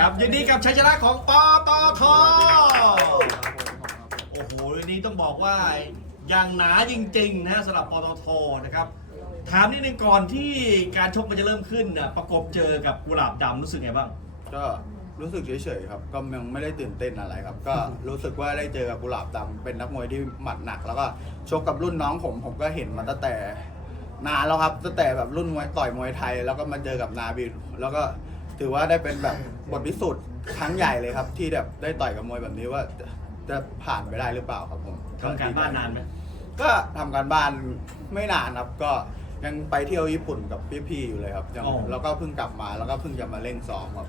ครับยินดีกับชัยชนะของปตทอ นนี้ต้องบอกว่าอย่างหนาจริงๆนะสำหรับปตทนะครับ ถามนิดนึงก่อนที่การชกมันจะเริ่มขึ้นน่ะประกบเจอกับกุหลาบดำรู้สึกไงบ้าง ก็รู้สึกเฉยๆครับก็ยังไม่ได้ตื่นเต้นอะไรครับ ก็รู้สึกว่าได้เจอกับกุหลาบดำเป็นนักมวยที่หมัดหนัก แล้วก็ชกกับรุ่นน้องผมผมก็เห็นมาตั้งแต่นานแล้วครับตั้งแต่แบบรุ่นมวยต่อยมวยไทย แล้วก็มาเจอกับนาบินแล้วก็ถือว่าได้เป็นแบบบทพิสูจน์ครั้งใหญ่เลยครับ ที่แบบได้ต่อยกับมวยแบบนี้ว่า จะจะผ่านไปได้หรือเปล่าครับผมทำการบ้านนานไหมก็ทำการบ้านไม่นานครับ ก็ยังไปเที่ยวญี่ปุ่นกับพี่ๆอยู่เลยครับยังอ๋อ แล้วก็เพิ่งกลับมาแล้วก็เพิ่งจะมาเล่นซ้อมครับ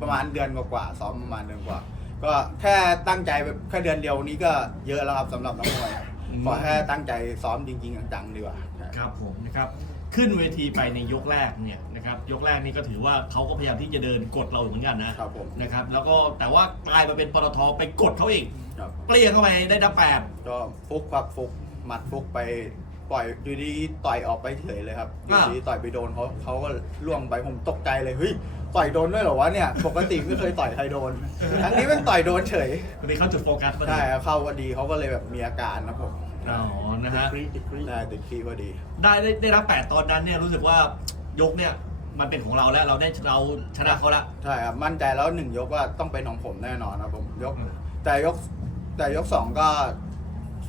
ประมาณเดือนกว่าๆซ้อมประมาณเดือนกว่า ก็แค่ตั้งใจแบบแค่เดือนเดียวนี้ก็เยอะแล้วครับสำหรับนักมวย ขอแค่ตั้งใจซ้อมจริงๆจังๆดีกว่าครับผมนะครับขึ้นเวทีไปในยกแรกเนี่ยนะครับยกแรกนี่ก็ถือว่าเขาก็พยายามที่จะเดินกดเราอยู่เหมือนกันนะครับผมนะครับแล้วก็แต่ว่ากลายมาเป็นปตทไปกดเขาอีกครับเปลี่ยนเข้าไปได้ดับแปดก็ฟุกครับฟุกหมัดฟุกไป ปล่อยอยู่ดีต่อยออกไปเฉยเลยครับอยู่ดีต่อยไปโดนเขาเขาก็ล่วงไปผมตกใจเลยเฮ้ยต่อยโดนด้วยเหรอวะเนี่ยปกติไม่เคยต่อยใครโดนทั้งนี้เป็นต่อยโดนเฉยวันนี้เขาจุดโฟกัสพอดีใช่ครับเข้าพอดีเขาก็เลยแบบมีอาการนะผมอ๋อนะฮะได้ติดขี้พอดีได้ได้ได้รับแปดตอนนั้นเนี่ยรู้สึกว่ายกเนี่ยมันเป็นของเราแล้วเราได้เราชนะเขาละใช่ครับมั่นใจแล้วหนึ่งยกว่าต้องเป็นของผมแน่นอนครับผมยกอืมแต่ยกแต่ยกสองก็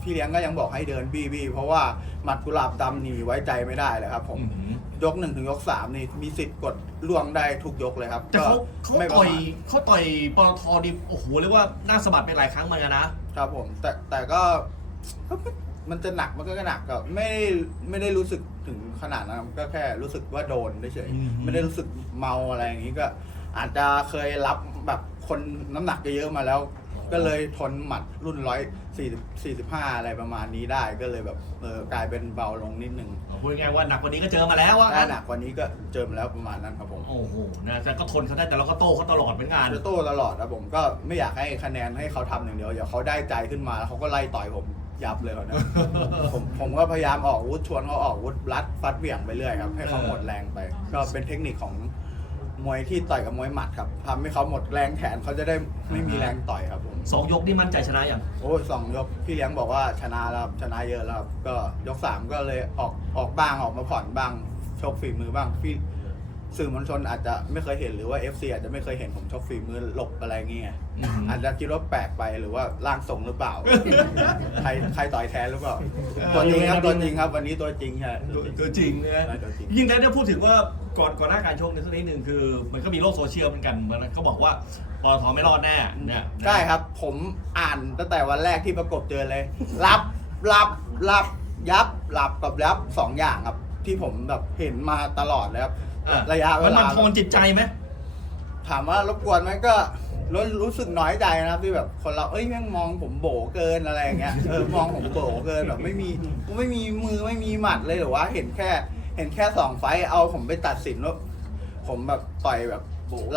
พี่เลี้ยงก็ยังบอกให้เดินบี้บี้เพราะว่าหมัดกุหลาบดำนี่ไว้ใจไม่ได้เลยครับผม อื้อหือยกหนึ่งถึงยกสามนี่มีสิทธิ์กดล่วงได้ทุกยกเลยครับแต่เขาก็เขาไม่ประต่อยมาทเขาต่อยปตทดิโอ้โหเรียกว่าหน้าสะบัดไปหลายครั้งเหมือนกันนะครับผม แต่แต่ก็ก็ไม่มันจะหนักมันก็หนักก็ไม่ไม่ได้รู้สึกถึงขนาดนั้นครับก็แค่รู้สึกว่าโดนเฉยอืมๆไม่ได้รู้สึกเมาอะไรอย่างนี้ก็ อาจจะเคยรับแบบคนน้ำหนักเยอะๆมาแล้ว ก็เลยทนหมัดรุ่นร้อยสี่สี่สิบห้าอะไรประมาณนี้ได้ก็เลยแบบเออกลายเป็นเบาลงนิดนึงพูดง่ายๆว่าหนักกว่านี้ก็เจอมาแล้วอะถ้าหนักกว่านี้ก็เจอมาแล้วประมาณนั้นครับผมโอ้โหนะแต่ก็ทนเขาได้แต่เราก็โต้เขาตลอดเหมือนกันจะโต้ตลอดนะผมก็ไม่อยากให้คะแนนให้เขาทำอย่างเดียวเดี๋ยวเขาได้ใจขึ้นมาแล้วเขาก็ไล่ต่อยผมยับเลยนะ ผมผมก็พยายามออกอาวุธชวนเขาออกอาวุธรัดฟัดเหวี่ยงไปเรื่อยครับให้เขาหมดแรงไป ก็เป็นเทคนิคของ มวยที่ต่อยกับมวยหมัดครับทำให้เขาหมดแรงแขนเขาจะได้ไม่มีแรงต่อยครับผมสองยกนี่มั่นใจชนะอย่างโอ้ยสองยกพี่เลี้ยงบอกว่าชนะแล้วครับชนะเยอะแล้วครับก็ยกสามก็เลยออกออกบ้างออกมาผ่อนบ้างชกฝีมือบ้างพี่สื่อมวลชนอาจจะไม่เคยเห็นหรือว่า FC อาจจะไม่เคยเห็นผมชกฝีมือหลบอะไรเงี้ยอืมอาจจะคิดว่าแปลกไปหรือว่าร่างทรงหรือเปล่า ใครใครต่อยแทนหรือเปล่าตัวจริงครับตัวจริงครับวันนี้ตัวจริงใช่ตัวจริงนะใช่ตัวจริงยิ่งแล้วเนี่ยพูดถึงว่า ก่อนก่อนหน้าการชกในสักนิดหนึ่งคือ มันก็มีโลกโซเชียลเหมือนกันมันเขาบอกว่าปตทไม่รอดแน่เนี่ยนะใช่ครับ ผมอ่านตั้งแต่วันแรกที่ประกบเจอเลย รับรับรับยับรับกับยับสองอย่างครับ ที่ผมแบบเห็นมาตลอดเลยครับอะระยะเวมันลามันโทนจิตใจไหม ถามว่ารบกวนไหมก็รู้รู้สึกน้อยใจนะครับที่แบบคนเราเอ้ยแม่งมองผมโบเกินอะไรอย่างเงี้ยเออมองผมโบเกินแบบไม่มีไม่มีมือไม่มีหมัดเลยหรือว่าเห็นแค่ เห็นแค่สองไฟต์เอาผมไปตัดสินว่าผมแบบต่อยแบบ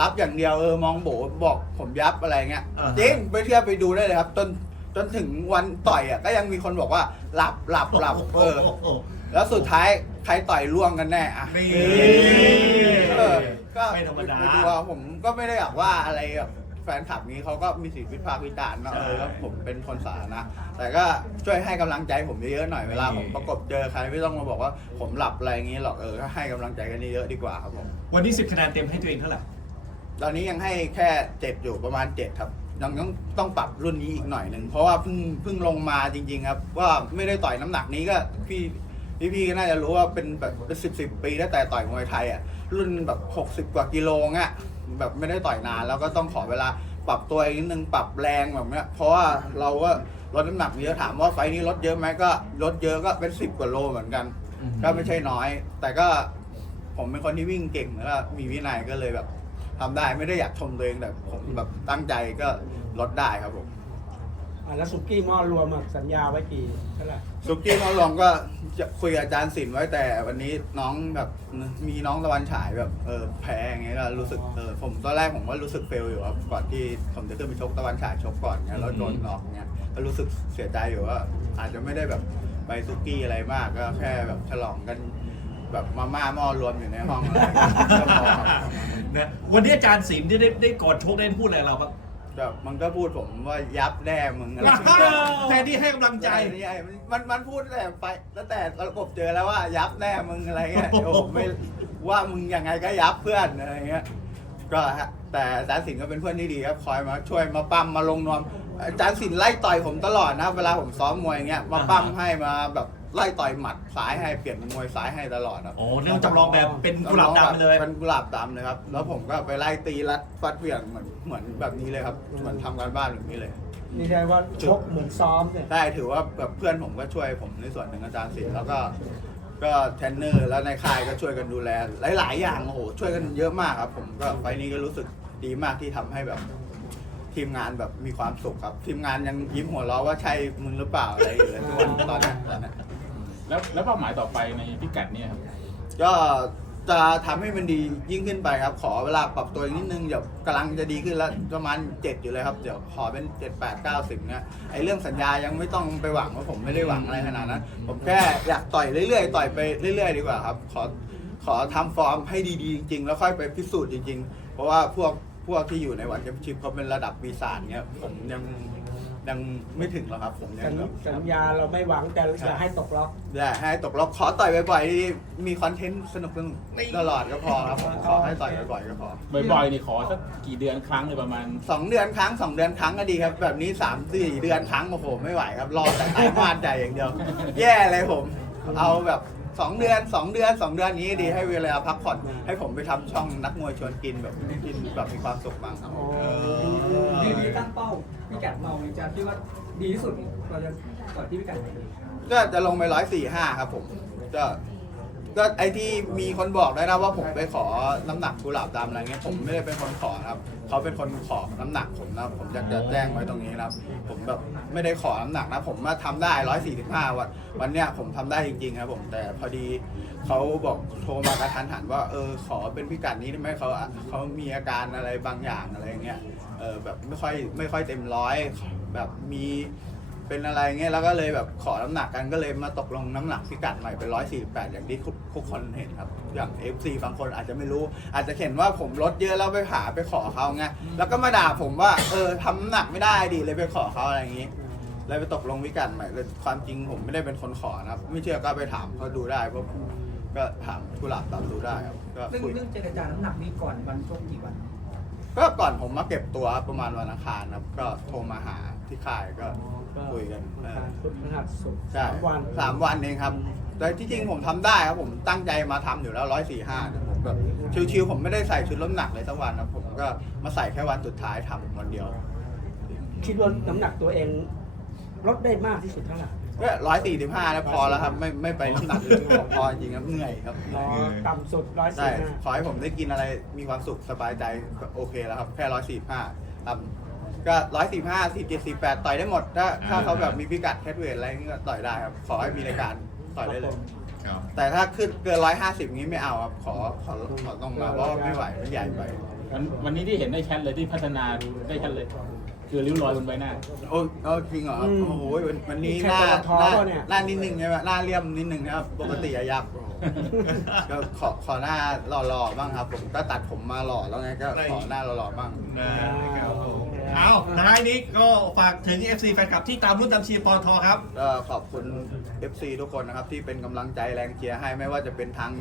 รับอย่างเดียวเออมองโบบอกผมยับอะไรเงี้ยอ่าฮะ จริงไปเทียบไปดูได้เลยครับ จนจนถึงวันต่อยอะก็ยังมีคนบอกว่าหลับหลับหลับเออโโหแล้วสุดท้ายใครต่อยล่วงกันแน่อะนี่เออก็ไม่ธรรมดาไปดูเอาผมก็ไม่ได้อยากว่าอะไรแบบแฟนคลับนี้เขาก็มีสิทธิ์วิพากษ์วิจารณ์เนอะใช่เออก็ผมเป็นคนสาธารณะแต่ก็ช่วยให้กำลังใจผมเยอะๆหน่อยเวลานี่ผมประกบเจอใครไม่ต้องมาบอกว่าผมหลับอะไรอย่างนี้หรอกเออก็ให้กำลังใจกันเยอะๆดีกว่าครับผม วันนี้สิบคะแนนเต็มให้ตัวเองเท่าไหร่ ตอนนี้ยังให้แค่เจ็ดอยู่ประมาณเจ็ดครับยังต้องต้องปรับรุ่นนี้อีกหน่อยหนึ่งเพราะว่าเพิ่งเพิ่งลงมาจริง ๆ ครับ ว่าไม่ได้ต่อยน้ำหนักนี้ก็พี่พี่พี่ๆก็น่าจะรู้ว่าเป็นแบบสิบสิบปีตั้งแต่ต่อยมวยไทยอะรุ่นแบบหกสิบกว่ากิโลเงี้ย แบบไม่ได้ต่อยนาน แล้วก็ต้องขอเวลาปรับตัวอีกนิดนึงปรับแรงแบบเนี้ยเพราะว่าเราก็ลดน้ำหนักเยอะถามว่าไฟล์นี้ลดเยอะไหมก็ลดเยอะก็เป็นสิบกว่าโลเหมือนกัน อือฮึก็ไม่ใช่น้อย แต่ก็ผมเป็นคนที่วิ่งเก่งแล้วก็มีวินัยก็เลยแบบทำได้ไม่ได้อยากชมตัวเองแต่ผมแบบตั้งใจก็ลดได้ครับผม อ่าแล้วสุกี้หม้อรวมอะสัญญาไว้กี่เท่าไหร่สุกี้น้องลองก็จะคุยกับอาจารย์ศิลป์ไว้แต่วันนี้น้องแบบมีน้องตะวันฉายแบบเออแพ้อย่างเงี้ยก็รู้สึกเออผมตอนแรกผมก็รู้สึกเฟลอยู่ครับก่อนที่ผมจะขึ้นไปชกตะวันฉายชกก่อนเงี้ยแล้วโดนน็อกเงี้ยก็รู้สึกเสียใจอยู่ว่า อาจจะไม่ได้แบบไปสุกี้อะไรมากก็แค่แบบฉลองกันแบบมาม่าหม้อรวมอยู่ในห้องอะไรเงี้ยก็พอครับ นะวันนี้อาจารย์ศิลป์ได้ได้ได้ก่อนชกได้พูดอะไรเราบ้าง แบบมันก็พูดผมว่ายับแน่มึงอะไรแทนที่ให้กำลังใจ ใจนี่ไอ้มันมันพูดแต่ไปตั้งแต่ระบบเจอแล้วว่ายับแน่มึงอะไรเงี้ยโอ้โหไม่ว่ามึงยังไงก็ยับเพื่อนอะไรเงี้ยก็ฮะแต่อาจารย์สินก็เป็นเพื่อนที่ดีครับคอยมาช่วยมาปั้มมาลงนวมอาจารย์สินไล่ต่อยผมตลอดนะ เวลาผมซ้อมมวยเงี้ยมาปั้มให้มาแบบ ไล่ต่อยหมัดซ้ายให้เปลี่ยนเป็นมวยซ้ายให้ตลอดครับโอ้เรื่องจำลองแบบเป็นกุหลาบดำไปเลย เป็นกุหลาบดำเลยครับ แล้วผมก็ไปไล่ตีรัดฟัดเหวี่ยงเหมือนเหมือนแบบนี้เลยครับ เหมือนทำการบ้านแบบนี้เลย นี่ได้ว่าชกเหมือนซ้อมเนี่ยได้ถือว่าแบบเพื่อนผมก็ช่วยผมในส่วนหนึ่งอาจารย์ศิลป์แล้วก็ ก็เทรนเนอร์แล้วในค่ายก็ช่วยกันดูแล หลาย ๆ อย่างโอ้โหช่วยกันเยอะมากครับ ผมก็ไฟล์นี้ก็รู้สึกดีมากที่ทำให้แบบ ทีมงานแบบมีความสุขครับ ทีมงานยังยิ้มหัวเราะว่าใช่มึงหรือเปล่าอะไรอยู่เลยทุกวันตอนนี้ตอนนี้ แล้วแล้วเป้าหมายต่อไปในพิกัดเนี่ยครับก็จะทำให้มันดียิ่งขึ้นไปครับ ขอเวลาปรับตัวอีกนิดนึงเดี๋ยวกำลังจะดีขึ้นแล้วประมาณ7อยู่เลยครับเดี๋ยวขอเป็น7 8 9 10เนี่ยไอ้เรื่องสัญญายังไม่ต้องไปหวังว่าผมไม่ได้หวังอะไรขนาดนั้น ผมแค่อยากต่อยเรื่อยๆต่อยไปเรื่อย ๆ ดีกว่าครับ ขอขอทำฟอร์มให้ดีๆจริงๆ แล้วค่อยไปพิสูจน์จริงๆ เพราะว่าพวกพวกที่อยู่ในวันแชมเปี้ยนชิพเขาเป็นระดับปีศาจเนี่ยผมยัง ยังไม่ถึงหรอกครับ ผมยัสังญแบบสัญญาเราไม่หวังแต่อย่าให้ตกล็อกอยากให้ตกรอบขอต่อยบ่อยๆที่มีคอนเทนต์สนุกๆตลอดก็พอครับผมขอให้ต่อยบ่อยๆก็พอบ่อยๆนี่ขอสักกี่เดือนครั้งเลยประมาณ สองเดือนครั้งสองเดือนครั้งก็ดีครับ แบบนี้สามสี่เดือนครั้งโอ้โหไม่ไหวครับ รอแต่ไตรมาสใจอย่างเดียว แย่เลยผม เอาแบบสองเดือนสองเดือนสองเดือนนี้ดีให้เวลาพักผ่อนให้ผมไปทำช่องนักมวยชวนกินแบบกินแบบมีความสุขบ้างครับ ดีดีตั้งเป้าพิกัดเราเนี่ยจะคิดว่าดีที่สุดเราจะก่อนที่พิกัดไหนก็จะลงไปร้อยสี่ห้าครับผมก็ ก็ไอที่มีคนบอกได้นะว่าผมไปขอน้ำหนักกุหลาบดำอะไรเงี้ยผมไม่ได้เป็นคนขอนะครับเขาเป็นคนขอน้ำหนักผมนะผมอยากจะแจ้งไว้ตรงนี้นะครับ ผมแบบไม่ได้ขอน้ำหนักนะ ผมมาทำได้ร้อยสี่สิบห้าวันวันเนี้ยผมทำได้จริงๆครับผมแต่พอดีเขาบอกโทรมากระทันหันว่าเออขอเป็นพิกัดนี้ได้ไหมเขาเขามีอาการอะไรบางอย่างอะไรเงี้ยเออแบบไม่ค่อยไม่ค่อยเต็มร้อยแบบมี เป็นอะไรเงี้ยแล้วก็เลยแบบขอน้ำหนักกันก็เลยมาตกลงน้ำหนักพิกัดใหม่เป็น148 อย่างที่ทุกคนเห็นครับอย่าง FC บางคนอาจจะไม่รู้ อาจจะเห็นว่าผมลดเยอะแล้วไปหาไปขอเขาไงแล้วก็มาด่าผมว่าเออทำน้ำหนักไม่ได้ดิเลยไปขอเขาอะไรอย่างงี้ เลยไปตกลงพิกัดใหม่เลยความจริงผมไม่ได้เป็นคนขอนะครับ ไม่เชื่อก็ไปถามเขาดูได้เพราะก็ถามกุหลาบตามดูได้ครับก็เรื่องคุยเรื่องเจรจาน้ำหนักนี้ก่อนวันชกกี่วัน ก็ก่อนผมมาเก็บตัวประมาณวันอังคารครับก็โทรมาหา ที่ค่ายก็คุยกันเออพุธพฤหัสศุกร์ใช่สามวันสามวันเองครับ แต่ที่จริงผมทำได้ครับผมตั้งใจมาทำอยู่แล้วร้อยสี่ห้าผมแบบชิวๆผมไม่ได้ใส่ชุดลดน้ำหนักเลยสักวันนะผมก็มาใส่แค่วันสุดท้ายทำวันเดียวคิดว่าน้ำหนักตัวเองลดได้มากที่สุดเท่าไหร่ก็ร้อยสี่สิบห้าแล้วพอแล้วครับ ไม่ไม่ไปน้ำหนักเลยพอจริงครับเหนื่อยครับอ๋อต่ำสุดร้อยใช่สี่ห้าขอให้ผมได้กินอะไรมีความสุขสบายใจก็โอเคแล้วครับ แค่ร้อยสี่ห้าครับ ก็ร้อยสี่ห้าสี่เจ็ดสี่แปดต่อยได้หมด ถ้าถ้าเขาแบบมีพิกัดแคทเวทอะไรนี่ก็ต่อยได้ครับ ขอให้มีรายการต่อยได้เลย ครับแต่ถ้าขึ้นเกินร้อยห้าสิบงี้ไม่เอาครับ ขอขอขอต้องมาเพราะว่าไม่ไหวมันใหญ่ไป วันวันนี้ที่เห็นได้ชัดเลยที่พัฒนาได้ชัดเลย คือริ้วรอยบนใบหน้า โอ้โอ้จริงเหรอครับโอ้โหวันวันนี้แค่หน้าตัวท้อหน้าเนี่ย หน้านิดนึงใช่ไหมหน้าเลี่ยมนิดนึงนะครับ ปกติอะยับก็ขอขอหน้าหล่อๆบ้างครับ ผมก็ตัดผมมาหล่อแล้วไงก็ขอหน้าหล่อๆบ้าง นะครับผม เอาท้ายนี้ก็ฝากถึง FC แฟนคลับที่ตามรุ่นตามเชียร์ปตทครับ ก็ขอบคุณ FC ทุกคนนะครับ ที่เป็นกำลังใจแรงเชียร์ให้ไม่ว่าจะเป็นทาง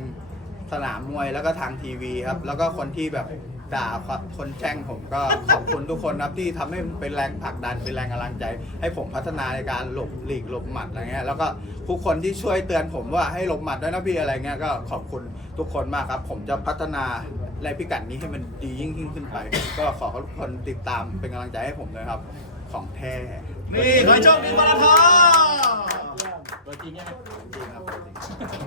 สนามมวยแล้วก็ทางทีวีครับ แล้วก็คนที่แบบด่าคนแช่งผมก็ขอบคุณทุกคนครับที่ทำให้เป็นแรงผลักดันเป็นแรงกำลังใจ ให้ผมพัฒนาในการหลบหลีกหลบหมัดอะไรเงี้ยแล้วก็ทุกคนที่ช่วยเตือนผมว่าให้หลบหมัดด้วยนะพี่อะไรเงี้ยก็ขอบคุณทุกคนมากครับ ผมจะพัฒนา ในพิกัดนี้ให้มันดียิ่งยิ่งขึ้นไป ก็ขอทุกคนติดตามเป็นกำลังใจให้ผมเลยครับ ของแท้นี่ขอให้โชคดีปตทตัวจริงใช่ไหมจริงครับจริง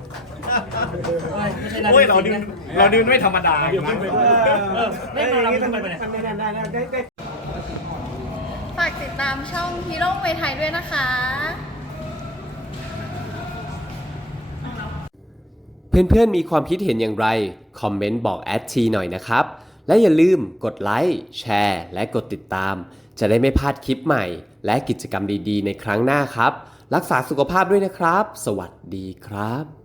ไม่ใช่นาโอ้ยทีเราจริดิงวนะเราดิวไม่ธรรมดาเดี๋ยวขึ้นไปเออไม่มาเราไม่ขึ้นไปไหนมันไม่ได้ได้ได้ได้ฝากติดตามามช่องฮีโร่มวยไทยด้วยนะคะ เพื่อนๆมีความคิดเห็นอย่างไร คอมเมนต์บอกแอดทีหน่อยนะครับ และอย่าลืมกดไลค์แชร์และกดติดตาม จะได้ไม่พลาดคลิปใหม่ และกิจกรรมดีๆ ในครั้งหน้าครับ รักษาสุขภาพด้วยนะครับ สวัสดีครับ